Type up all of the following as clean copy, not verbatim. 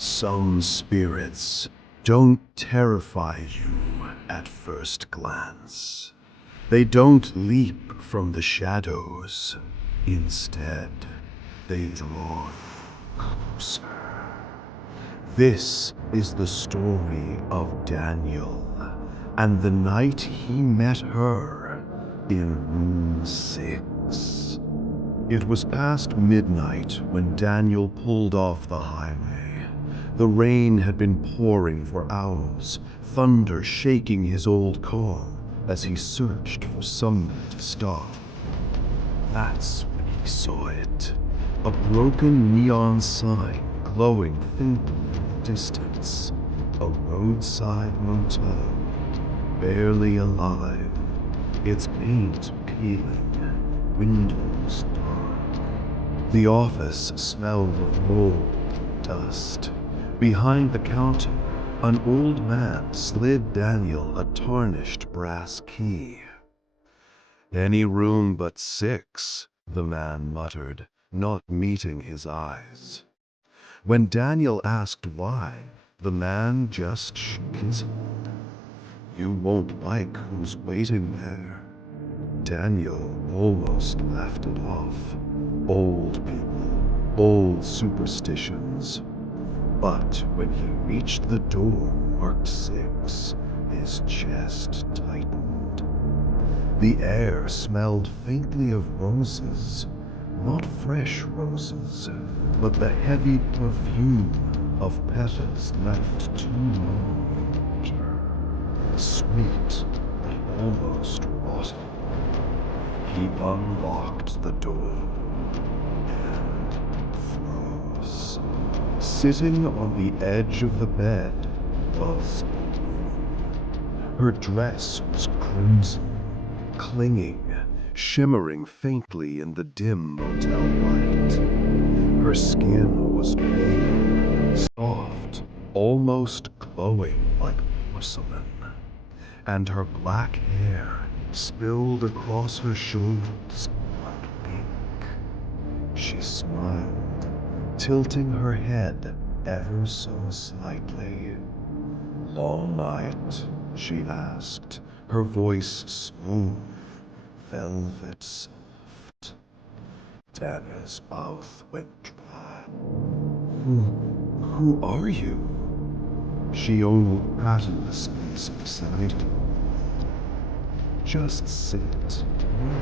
Some spirits don't terrify you at first glance. They don't leap from the shadows. Instead, they draw closer. This is the story of Daniel and the night he met her in room 6. It was past midnight when Daniel pulled off the highway. The rain had been pouring for hours, thunder shaking his old car as he searched for someone to stop. That's when he saw it. A broken neon sign glowing faintly in the distance. A roadside motel, barely alive, its paint peeling, windows dark. The office smelled of mold, dust. Behind the counter, an old man slid Daniel a tarnished brass key. "Any room but 6, the man muttered, not meeting his eyes. When Daniel asked why, the man just shook his head. "You won't like who's waiting there." Daniel almost laughed it off. Old people, old superstitions. But when he reached the door marked 6, his chest tightened. The air smelled faintly of roses, not fresh roses, but the heavy perfume of petals left too long. Sweet but almost rotten. He unlocked the door and froze. Sitting on the edge of the bed was a woman. Her dress was crimson, clinging, shimmering faintly in the dim motel light. Her skin was pale, soft, almost glowing like porcelain, and her black hair spilled across her shoulders like pink. She smiled, tilting her head ever so slightly. "Long night?" she asked, her voice smooth, velvet soft. Daniel's mouth went dry. Who are you?" She only patted the space beside him. "Just sit,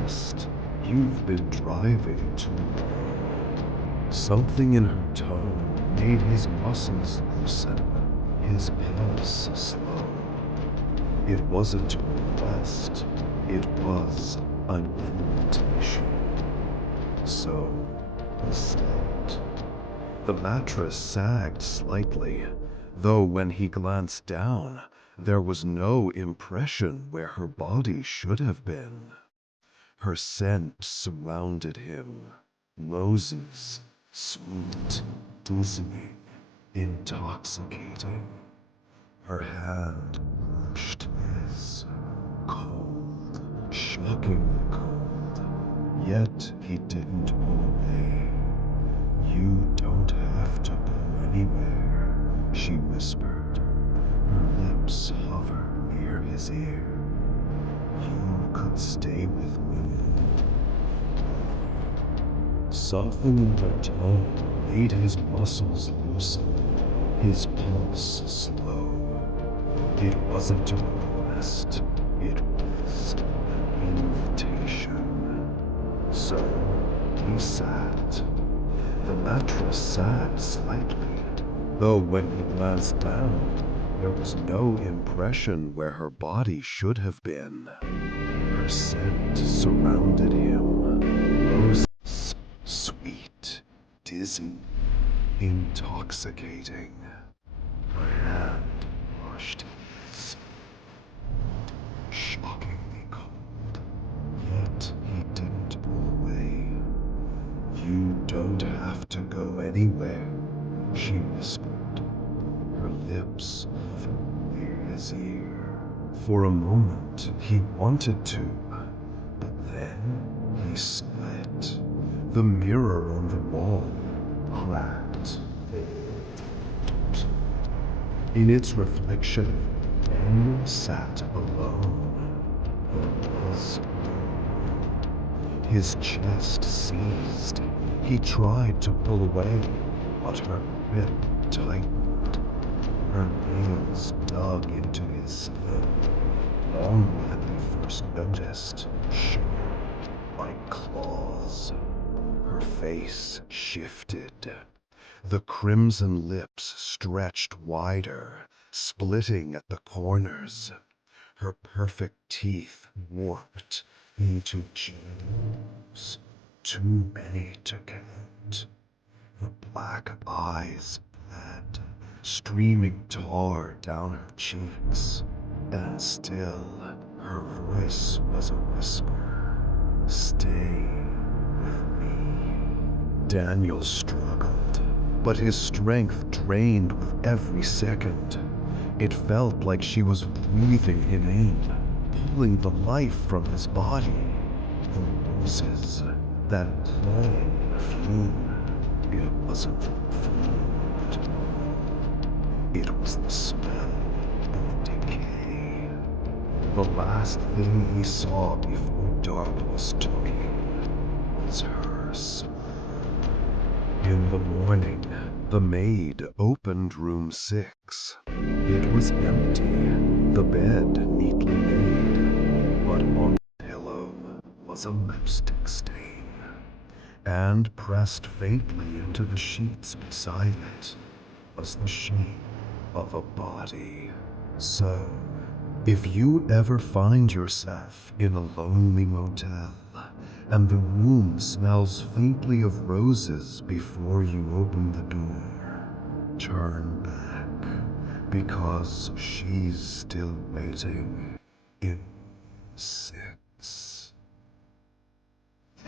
rest. You've been driving too long." Something in her tone made his muscles loosen, his pulse slow. It wasn't a request, it was an invitation. So he slept. The mattress sagged slightly, though when he glanced down, there was no impression where her body should have been. Her scent surrounded him. Roses, sweet, dizzying, intoxicating. Her hand brushed his, cold, shockingly cold. Yet he didn't pull away. "You don't have to go anywhere," she whispered. Her lips hovered near his ear. "You could stay with me." Something in her tone made his muscles loosen, his pulse slow. It wasn't a request, it was an invitation. So he sat. The mattress sagged slightly, though when he glanced down, there was no impression where her body should have been. Her scent surrounded him. Roses, sweet, dizzy, intoxicating. Her hand brushed his, shockingly cold. Yet he didn't pull away. "You don't have to go anywhere," she whispered, her lips hovering near his ear. For a moment, he wanted to, but then he split. The mirror on the wall cracked. In its reflection, Daniel sat alone. He was his chest seized. He tried to pull away, but her grip tightened. Her nails dug into his skin, longer than he first noticed, sharp like claws. Her face shifted. The crimson lips stretched wider, splitting at the corners. Her perfect teeth warped into jaws, too many to count. Her black eyes bled, streaming tar down her cheeks. And still, her voice was a whisper. Stay with me. Daniel struggled, but his strength drained with every second. It felt like she was breathing him in, pulling the life from his body. The roses, that cloying perfume, it wasn't food. It was the smell of decay. The last thing he saw before darkness took him was her smile. In the morning, the maid opened room 6. It was empty, the bed neatly made, but on the pillow was a lipstick stain, and pressed faintly into the sheets beside it was the shape of a body. So, if you ever find yourself in a lonely motel, and the room smells faintly of roses before you open the door, turn back, because she's still waiting in 6.